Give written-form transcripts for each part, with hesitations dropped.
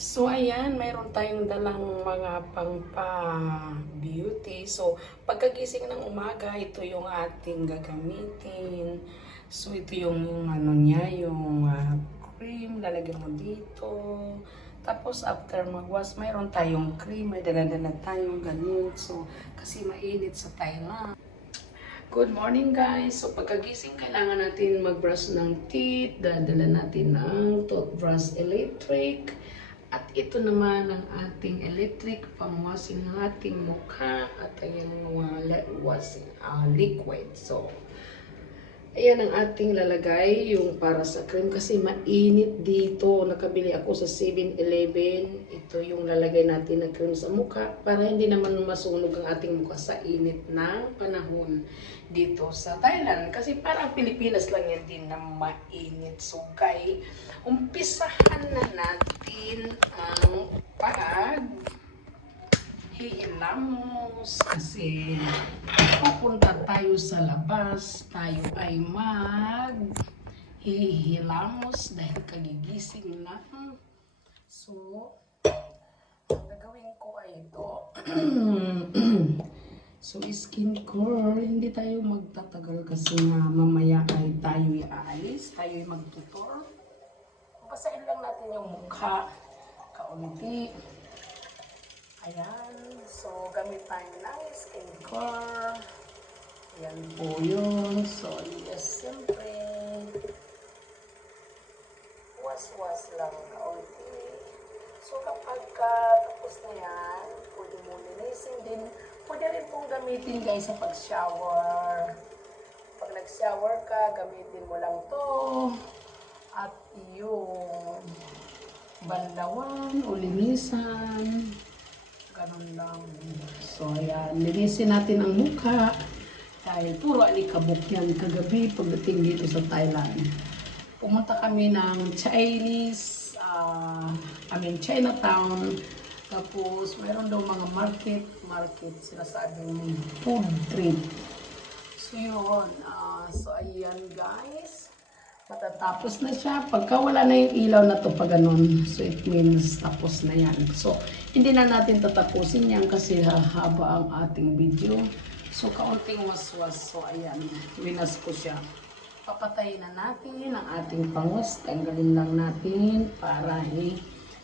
So, ayan, mayroon tayong dalang mga pangpa-beauty. So, pagkagising ng umaga, ito yung ating gagamitin. So, ito yung ano niya, yung cream, lalagyan mo dito. Tapos, after magwash, mayroon tayong cream, may dala-dala tayong ganun. So, kasi mainit sa Thailand. Good morning guys! So pagkagising kailangan natin mag-brush ng teeth, dadala natin ng toothbrush electric. At ito naman ang ating electric pang-washing ng ating mukha at ayan washing liquid. So ayan ang ating lalagay, yung para sa cream kasi mainit dito. Nakabili ako sa 7-Eleven. Ito yung lalagay natin na cream sa mukha para hindi naman masunog ang ating mukha sa init ng panahon dito sa Thailand. Kasi parang Pilipinas lang yan din na mainit. So guys, umpisahan na natin ang hilamos kasi pupunta tayo sa labas, tayo ay hihilamos dahil kagigising lang. So, ang gagawin ko ay ito. So, skincare, hindi tayo magtatagal kasi nga mamaya ay tayo aalis, tayo ay magtutor. Basahin lang natin yung mukha, kaunti. Ayan, so gamit tayo ng skincare. Ayan po yun. So, yes, siyempre, was lang kaunti. So, kapag tapos na yan, pwede mo linisin din. Pwede rin pong gamitin guys sa pag-shower. Pag nag-shower ka, gamitin mo lang to. At yung bandawan o linisan. Ganun lang. So, ayan. Linisin natin ang mukha. Dahil puro alikabok yan kagabi pagdating dito sa Thailand. Pumunta kami ng Chinatown. Tapos, mayroon daw mga market, sinasabing food trip. So, yun. So, ayan guys. Matatapos na siya. Pagka wala na yung ilaw na to pag ganun, so it means tapos na yan. So, hindi na natin tatapusin yan kasi hahaba ang ating video. So, kaunting waswas. So, ayan. Winas ko siya. Papatayin na natin ang ating pangwas. Tanggalin lang natin para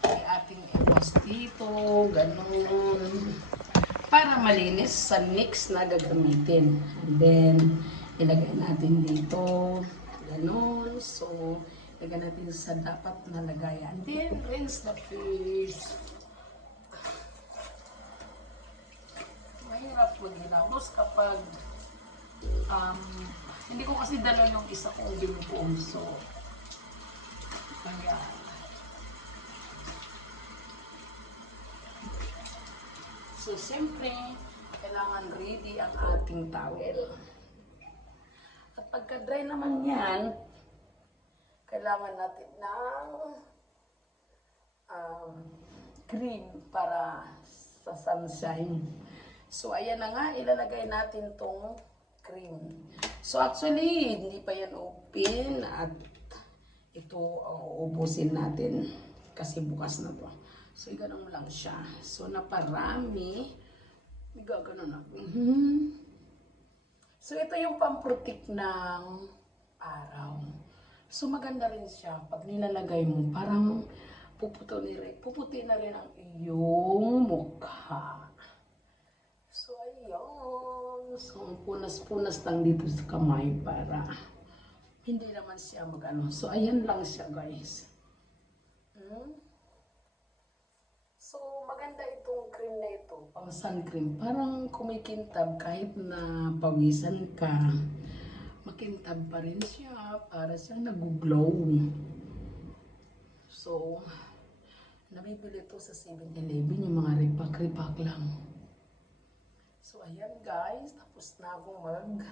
ating iwas dito. Ganun. Para malinis sa next na gagamitin. And then, ilagay natin dito. Ganon. So, lagyan natin sa dapat na lagayan. Then, rinse the face. Mahirap po ginamos kapag hindi ko kasi dala yung isa kong binubuong. So, kaya so, siyempre, kailangan ready ang ating towel. At pagka-dry naman yan, kailangan natin ng cream para sa sunshine. So, ayan na nga, ilalagay natin tong cream. So, actually, hindi pa yan open at ito uubusin natin kasi bukas na to. So, ganun lang siya. So, naparami. May gaganon ako. So, ito yung pamprotek ng araw. So, maganda rin siya. Pag nilalagay mo, parang puputi na rin ang iyong mukha. So, ayun. So, punas-punas lang dito sa kamay para hindi naman siya mag-ano. So, ayan lang siya, guys. So, maganda itong cream na ito. Pang sun cream. Parang kumikintab kahit na pawisan ka. Makintab pa rin siya para siya nag-glow. So, nabibili ito sa 7-Eleven yung mga ripak-ripak lang. So, ayan guys. Tapos na akong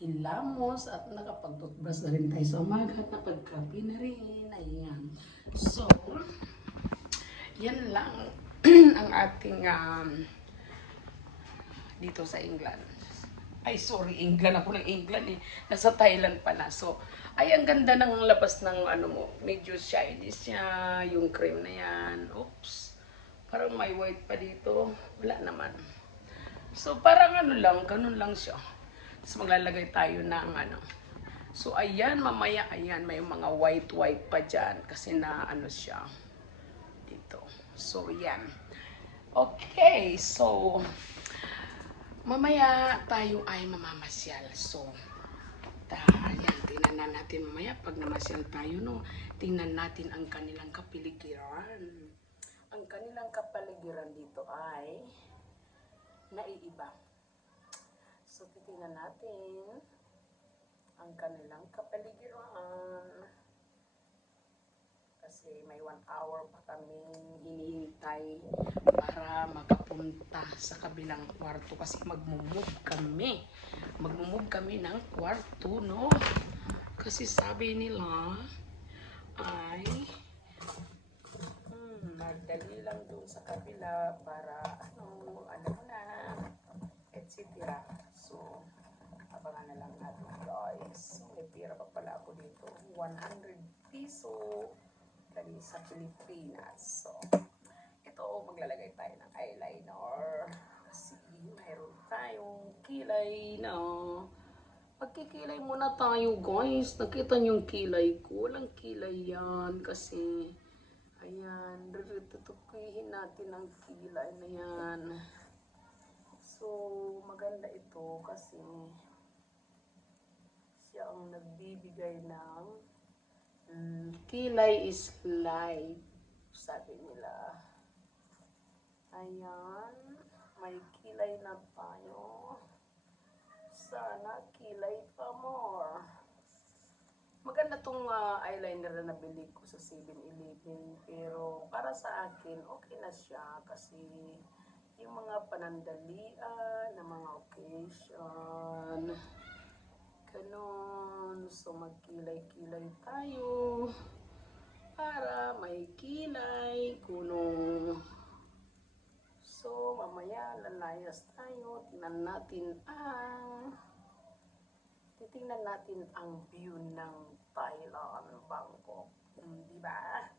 hilamos at nakapag-toothbrush na rin tayo sa umaga at napag-kape na rin. Ayan. So, yan lang ang ating dito sa England. Ay, sorry, England. Ako ng England eh. Nasa Thailand pala. So, ay, ang ganda ng labas ng ano mo. Medyo shiny siya. Yung cream na yan. Oops. Parang may white pa dito. Wala naman. So, parang ano lang. Ganun lang siya. Tapos maglalagay tayo ng ano. So, ayan, mamaya, ayan, may mga white pa dyan. Kasi na ano siya. Dito. So, yan. Okay, so mamaya tayo ay mamamasyal. So, ayan, tingnan natin mamaya pag namasyal tayo, no, tingnan natin ang kanilang kapaligiran. Ang kanilang kapaligiran dito ay naiiba. So, titingnan natin ang kanilang kapaligiran. Kasi may 1 hour pa kami hinihintay para makapunta sa kabilang kwarto kasi magmumove kami. Magmumove kami ng kwarto, no? Kasi sabi nila ay magdali lang doon sa kabila para ano na, etc. So, abangan na lang natin, guys. May pira pa pala ako dito. 100 piso dali sa Pilipinas. So, ito, maglalagay tayo ng eyeliner. Kasi mayroon tayong kilay na. Magkikilay muna tayo, guys. Nakita niyo yung kilay ko. Walang kilay yan. Kasi, ayan, tutukuyin natin ang kilay na yan. So, maganda ito kasi siya ang nagbibigay ng kilay is life, sabi nila. Ayan, may kilay na tayo. Sana kilay pa more. Maganda tong eyeliner na nabili ko sa 7-Eleven. Pero para sa akin, okay na siya. Kasi yung mga panandalian, na mga occasion, ganon. So, magkilay-kilay tayo para may kilay, kunong. So, mamaya lalayas tayo. Titingnan natin ang view ng Thailand, Bangkok. Diba?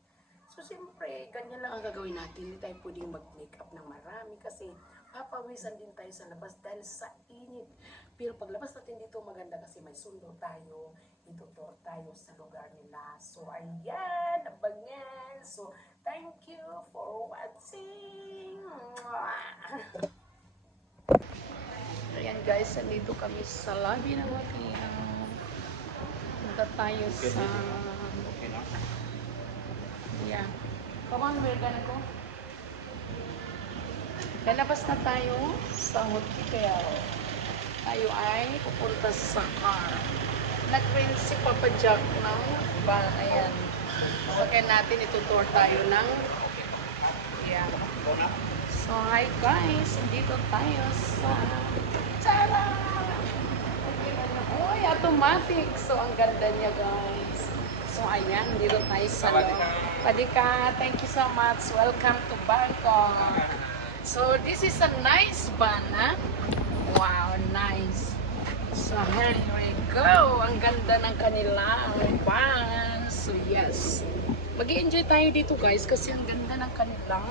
So, siyempre, ganyan lang ang gagawin natin. Hindi tayo pwedeng mag-makeup ng marami kasi papawisan din tayo sa labas dahil sa init. Pero paglabas natin dito, maganda kasi may sundo tayo. Itutur tayo sa lugar nila. So, ayan, abangan. So, thank you for watching. Ayan guys, nandito kami sa lobby ng hotel. Punta tayo sa... Yeah. Come on, we're gonna go. Lalabas na tayo sa hotel. Tayo ay pupunta sa car. Nag-rent si Papa Jack ng van. Ayan. Sakyan natin, itutour tayo ng... Yeah. So, hi guys. Dito tayo sa... Tara! Uy, automatic. So, ang ganda niya guys. So, ayan. Dito tayo sa... Padika. Thank you so much. Welcome to Bangkok. So, this is a nice van, ha? Wow, nice. So, here we go. Ang ganda ng kanilang van. So, yes. Mag-i-enjoy tayo dito, guys, kasi ang ganda ng kanilang...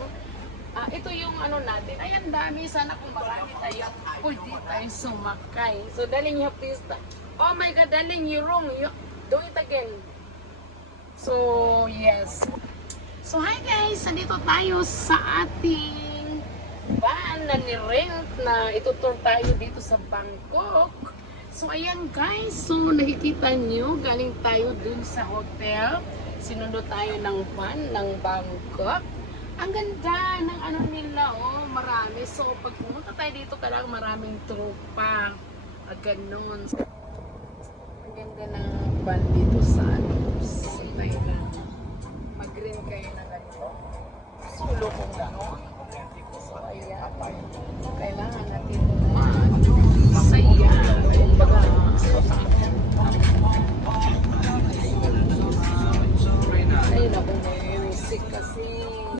ito yung ano natin. Ayan, dami. Sana kung marami tayo, pwede tayo sumakay. So, darling, you please. Oh my God, darling, you wrong. Do it again. So, yes. So, hi guys. Nandito tayo sa ating van na ni-rent na itutur tayo dito sa Bangkok. So, ayan guys. So, nakikita nyo, galing tayo dun sa hotel. Sinundo tayo ng van ng Bangkok. Ang ganda ng ano nila, oh, marami. So, pag pumunta tayo dito, kailangan maraming tropa. Ganon. Ang ganda ng van dito sa Thailand. Mag-green kayo na ganito. Sulo kong gano'n. So, ayan.